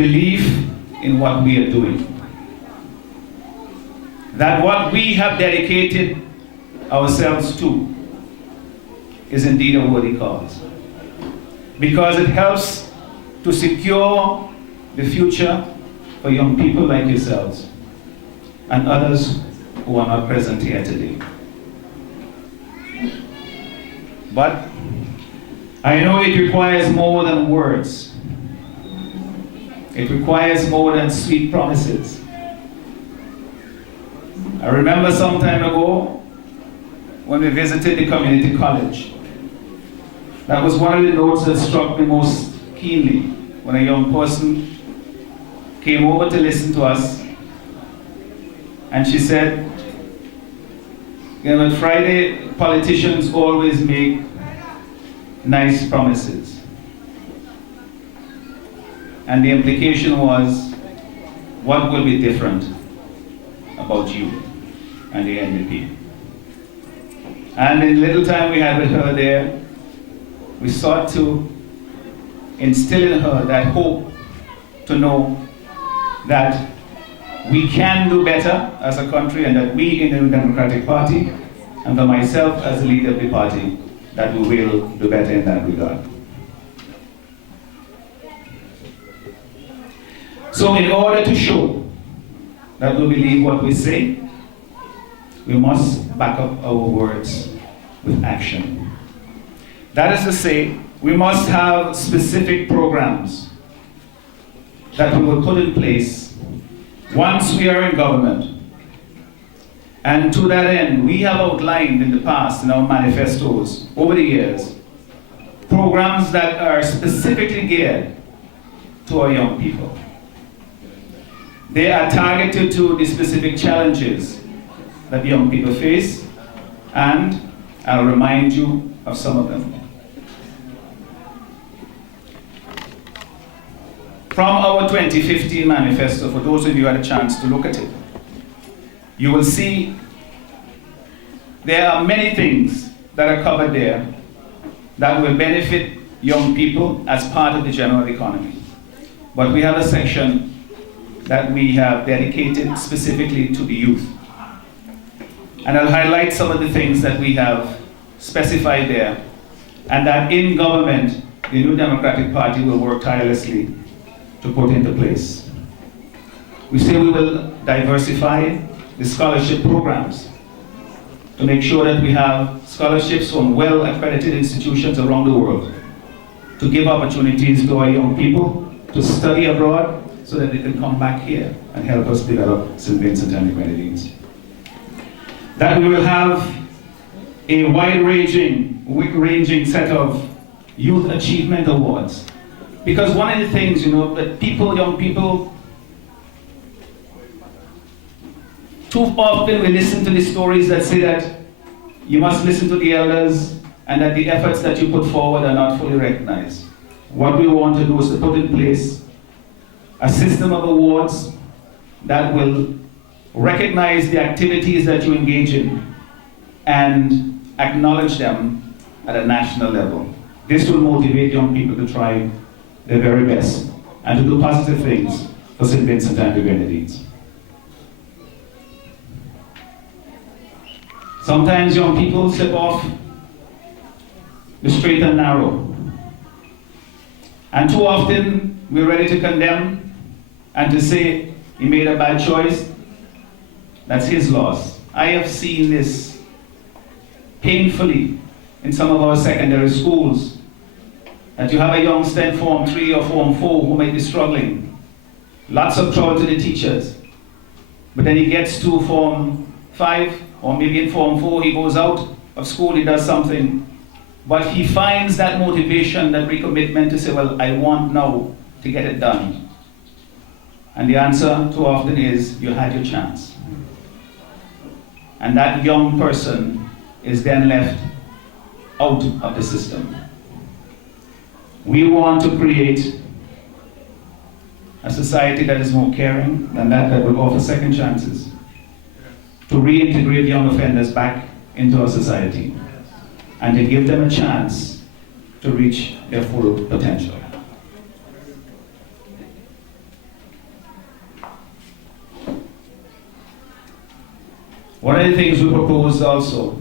belief in what we are doing. That what we have dedicated ourselves to is indeed a worthy cause, because it helps to secure the future for young people like yourselves and others who are not present here today. But I know it requires more than words. It requires more than sweet promises. I remember some time ago when we visited the community college. That was one of the notes that struck me most keenly when a young person came over to listen to us, and she said, you know, on Friday, politicians always make nice promises. And the implication was, what will be different about you and the NDP? And in the little time we had with her there, we sought to instill in her that hope to know that we can do better as a country, and that we in the New Democratic Party, and for myself as the leader of the party, that we will do better in that regard. So in order to show that we believe what we say, we must back up our words with action. That is to say, we must have specific programs that we will put in place once we are in government. And to that end, we have outlined in the past, in our manifestos over the years, programs that are specifically geared to our young people. They are targeted to the specific challenges that young people face, and I'll remind you of some of them. From our 2015 manifesto, for those of you who had a chance to look at it, you will see there are many things that are covered there that will benefit young people as part of the general economy. But we have a section that we have dedicated specifically to the youth. And I'll highlight some of the things that we have specified there, and that in government, the New Democratic Party will work tirelessly to put into place. We say we will diversify the scholarship programs to make sure that we have scholarships from well-accredited institutions around the world, to give opportunities to our young people to study abroad so that they can come back here and help us develop St. Vincent and the Grenadines. That we will have a wide-ranging set of youth achievement awards. Because one of the things, you know, that young people, too often we listen to the stories that say that you must listen to the elders and that the efforts that you put forward are not fully recognized. What we want to do is to put in place a system of awards that will recognize the activities that you engage in and acknowledge them at a national level. This will motivate young people to try their very best and to do positive things for St. Vincent and the Grenadines. Sometimes young people slip off the straight and narrow. And too often we're ready to condemn and to say he made a bad choice. That's his loss. I have seen this painfully in some of our secondary schools, that you have a youngster in Form 3 or Form 4 who might be struggling. Lots of trouble to the teachers. But then he gets to Form 5, or maybe in Form 4, he goes out of school, he does something. But he finds that motivation, that recommitment to say, well, I want now to get it done. And the answer too often is, you had your chance. And that young person is then left out of the system. We want to create a society that is more caring than that will offer second chances, to reintegrate young offenders back into our society and to give them a chance to reach their full potential. One of the things we proposed also,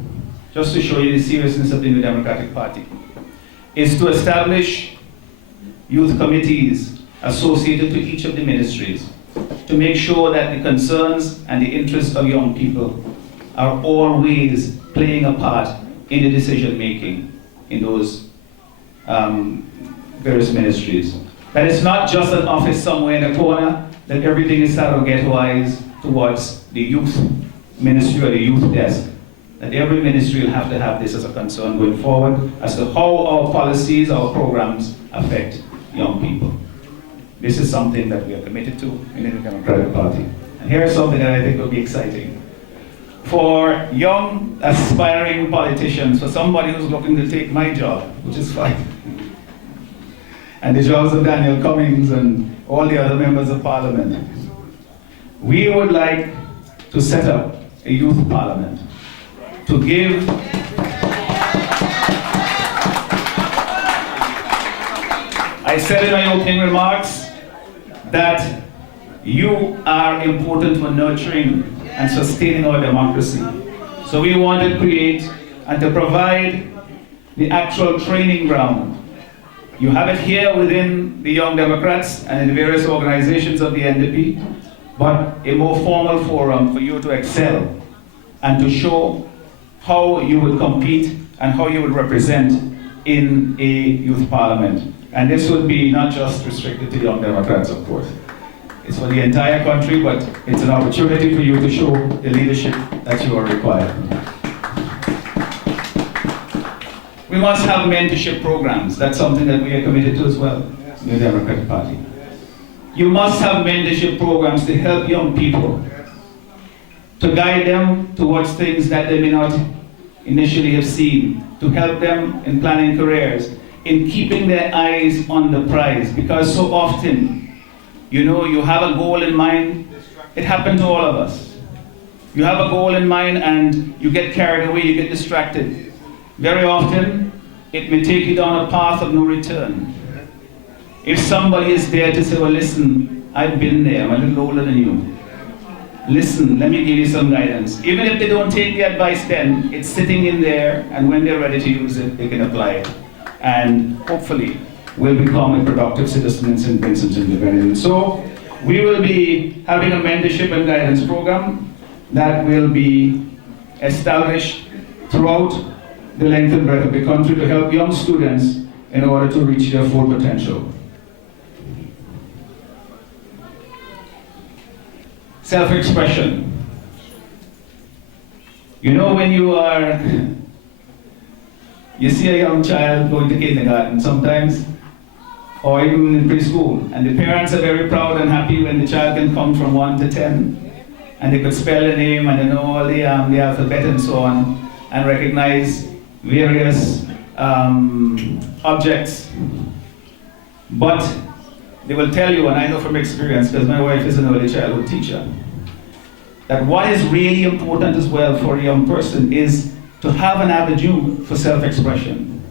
just to show you the seriousness of the New Democratic Party, is to establish youth committees associated to each of the ministries to make sure that the concerns and the interests of young people are always playing a part in the decision making in those various ministries. That it's not just an office somewhere in a corner, that everything is sort of ghettoized towards the youth ministry or the youth desk. That every ministry will have to have this as a concern going forward as to how our policies, our programs affect young people. This is something that we are committed to in the Democratic Party. And here's something that I think will be exciting. For young, aspiring politicians, for somebody who's looking to take my job, which is fine, and the jobs of Daniel Cummings and all the other members of Parliament, we would like to set up a youth parliament to give I said in my opening remarks that you are important for nurturing and sustaining our democracy. So we want to create and to provide the actual training ground. You have it here within the Young Democrats and in the various organizations of the NDP, but a more formal forum for you to excel and to show how you would compete and how you would represent in a youth parliament. And this would be not just restricted to Young Democrats, of course. It's for the entire country, but it's an opportunity for you to show the leadership that you are required. We must have mentorship programs. That's something that we are committed to as well, in the Democratic Party. You must have mentorship programs to help young people, to guide them towards things that they may not initially have seen, to help them in planning careers, in keeping their eyes on the prize. Because so often, you know, you have a goal in mind. It happened to all of us. You have a goal in mind and you get carried away, you get distracted. Very often, it may take you down a path of no return. If somebody is there to say, well, listen, I've been there, I'm a little older than you. Listen, let me give you some guidance. Even if they don't take the advice then, it's sitting in there, and when they're ready to use it, they can apply it. And hopefully, we'll become a productive citizen in St. Vincent and the Grenadines. So, we will be having a mentorship and guidance program that will be established throughout the length and breadth of the country to help young students in order to reach their full potential. Self-expression. You know, when you see a young child going to kindergarten sometimes, or even in preschool, and the parents are very proud and happy when the child can come from 1 to 10, and they could spell the name and they know all the alphabet and so on, and recognize various objects. But they will tell you, and I know from experience, because my wife is an early childhood teacher, that what is really important as well for a young person is to have an avenue for self-expression,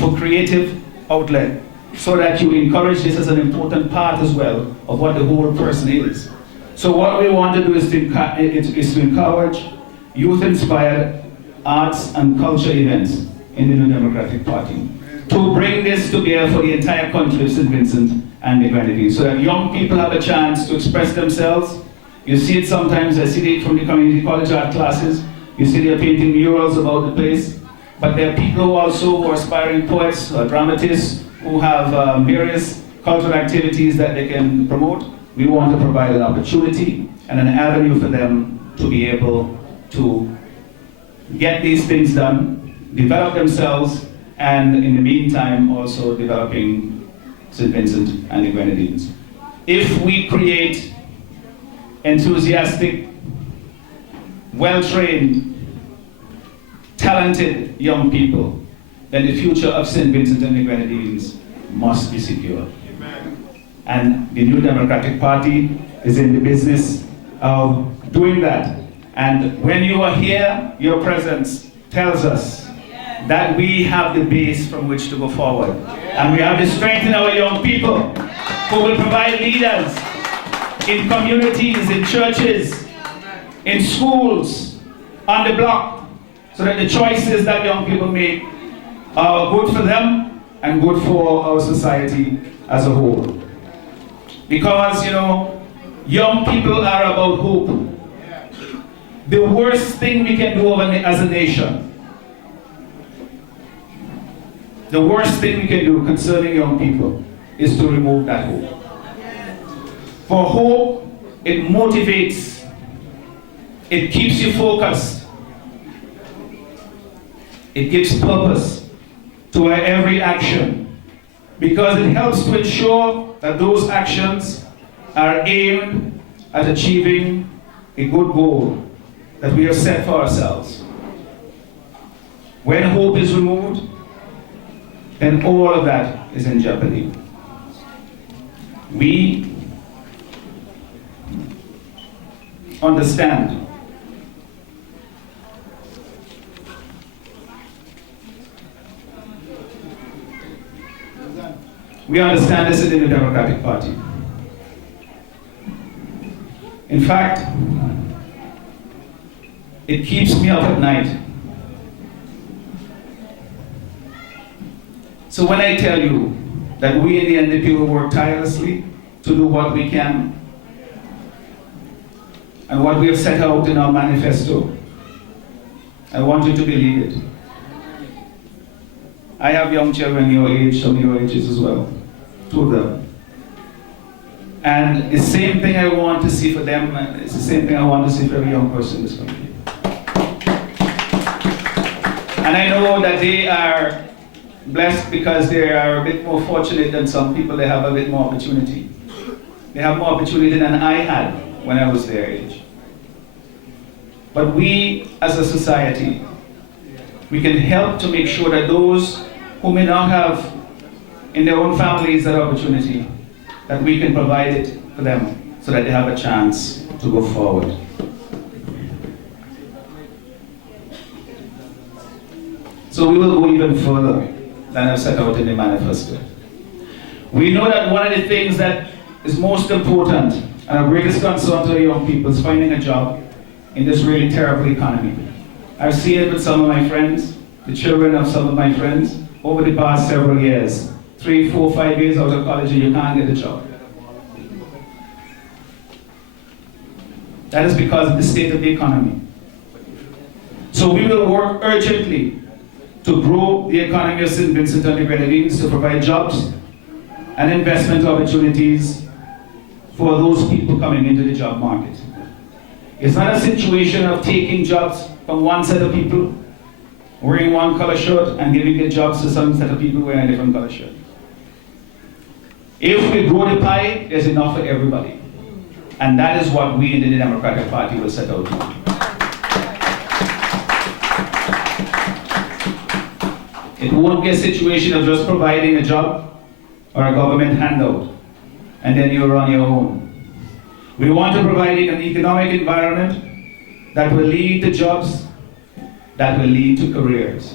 for creative outlet, so that you encourage this as an important part as well of what the whole person is. So what we want to do is to encourage youth-inspired arts and culture events in the New Democratic Party, to bring this to bear for the entire country of St. Vincent and the Grenadines, so that young people have a chance to express themselves. You see it sometimes, I see it from the community college art classes, you see they're painting murals about the place, but there are people who also are aspiring poets or dramatists who have various cultural activities that they can promote. We want to provide an opportunity and an avenue for them to be able to get these things done, develop themselves, and in the meantime also developing St. Vincent and the Grenadines. If we create enthusiastic, well-trained, talented young people, then the future of St. Vincent and the Grenadines must be secure. Amen. And the New Democratic Party is in the business of doing that. And when you are here, your presence tells us that we have the base from which to go forward. And we have the strength in our young people who will provide leaders in communities, in churches, in schools, on the block so that the choices that young people make are good for them and good for our society as a whole. Because, you know, young people are about hope. The worst thing we can do as a nation, the worst thing we can do concerning young people is to remove that hope. For hope, it motivates, it keeps you focused, it gives purpose to our every action, because it helps to ensure that those actions are aimed at achieving a good goal that we have set for ourselves. When hope is removed, then all of that is in jeopardy. We understand this in the Democratic Party. In fact, it keeps me up at night. So when I tell you that we in the NDP will work tirelessly to do what we can and what we have set out in our manifesto, I want you to believe it. I have young children your age, some of your ages as well, two of them. And the same thing I want to see for them, it's the same thing I want to see for every young person in this country. And I know that they are blessed because they are a bit more fortunate than some people. They have a bit more opportunity. They have more opportunity than I had when I was their age. But we, as a society, we can help to make sure that those who may not have in their own families that opportunity, that we can provide it for them so that they have a chance to go forward. So we will go even further than I've set out in the manifesto. We know that one of the things that is most important and our greatest concern to our young people is finding a job in this really terrible economy. I've seen it with some of my friends, the children of some of my friends, over the past several years. 3, 4, 5 years out of college and you can't get a job. That is because of the state of the economy. So we will work urgently to grow the economy of St. Vincent and the Grenadines, to provide jobs and investment opportunities for those people coming into the job market. It's not a situation of taking jobs from one set of people, wearing one color shirt, and giving the jobs to some set of people wearing a different color shirt. If we grow the pie, there's enough for everybody. And that is what we in the Democratic Party will set out to do. It won't be a situation of just providing a job or a government handout, and then you're on your own. We want to provide an economic environment that will lead to jobs, that will lead to careers.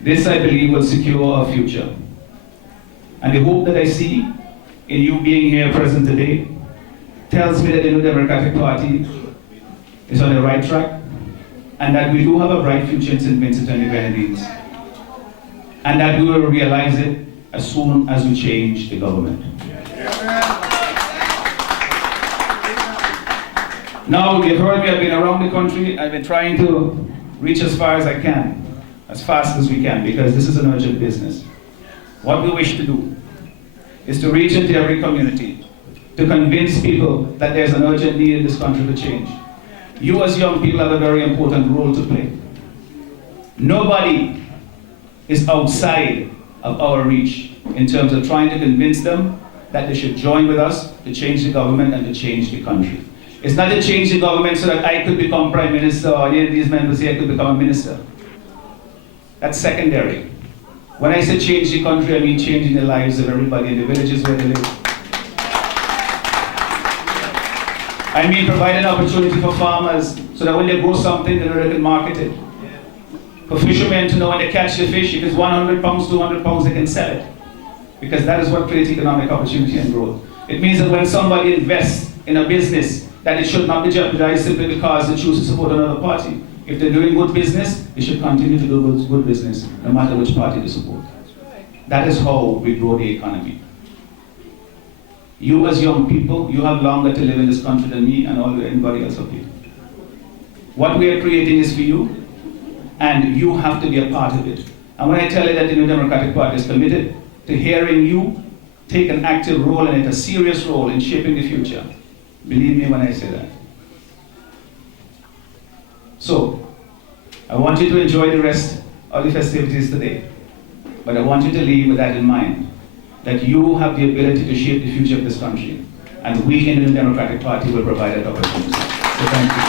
This, I believe, will secure our future. And the hope that I see in you being here present today tells me that the New Democratic Party is on the right track, and that we do have a bright future in St. Vincent and the Grenadines, and that we will realize it as soon as we change the government. Now, you've heard me, I've been around the country, I've been trying to reach as far as I can, as fast as we can, because this is an urgent business. What we wish to do is to reach into every community, to convince people that there's an urgent need in this country to change. You as young people have a very important role to play. Nobody is outside of our reach in terms of trying to convince them that they should join with us to change the government and to change the country. It's not to change the government so that I could become Prime Minister or any of these men will say I could become a minister. That's secondary. When I say change the country, I mean changing the lives of everybody in the villages where they live. I mean providing opportunity for farmers so that when they grow something, they know they can market it. For fishermen to know when they catch the fish, if it's 100 pounds, 200 pounds, they can sell it. Because that is what creates economic opportunity and growth. It means that when somebody invests in a business that it should not be jeopardized simply because they choose to support another party. If they're doing good business, they should continue to do good business, no matter which party they support. That is how we grow the economy. You as young people, you have longer to live in this country than me and anybody else up here. What we are creating is for you, and you have to be a part of it. And when I tell you that the New Democratic Party is committed to hearing you take an active role in it, a serious role in shaping the future, believe me when I say that. So, I want you to enjoy the rest of the festivities today, but I want you to leave with that in mind, that you have the ability to shape the future of this country, and we in the New Democratic Party will provide that opportunity. So thank you.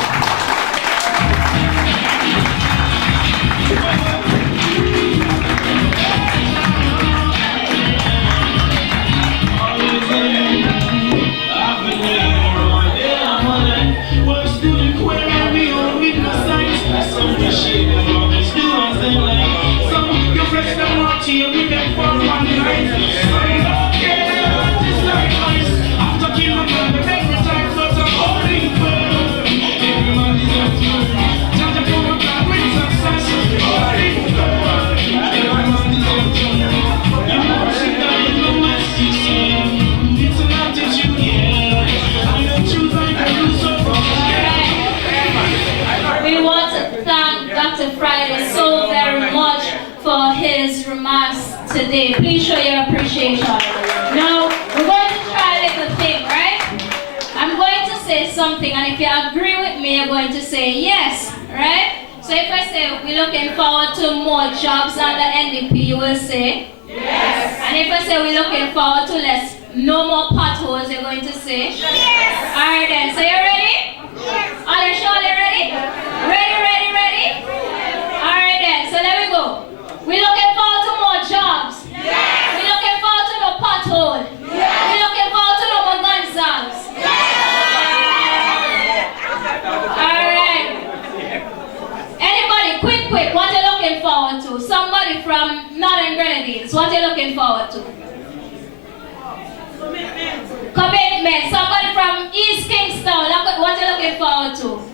Friday so very much for his remarks today. Please show your appreciation. Now, we're going to try a little thing, right? I'm going to say something, and if you agree with me, you're going to say yes, right? So if I say we're looking forward to more jobs under NDP, you will say yes. And if I say we're looking forward to no more potholes, you're going to say yes. All right then, so you ready? Yes. Are you sure you're ready? Ready? So there we go. We're looking forward to more jobs. Yes. We're looking forward to no pothole. Yes. We're looking forward to no more gun songs. Yes. Alright. Anybody, quick, what are you looking forward to? Somebody from Northern Grenadines, what are you looking forward to? Commitment. Somebody from East Kingston, what are you looking forward to?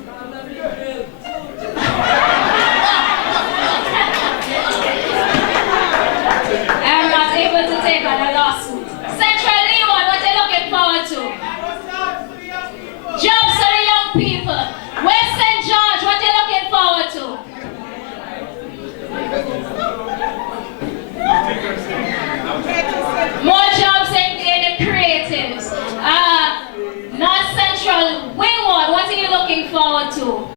I'm not able to take on a lawsuit. Central Leeward, what are you looking forward to? Jobs for the young people. West St. George, what are you looking forward to? More jobs in the creatives. North Central Wingward, what are you looking forward to?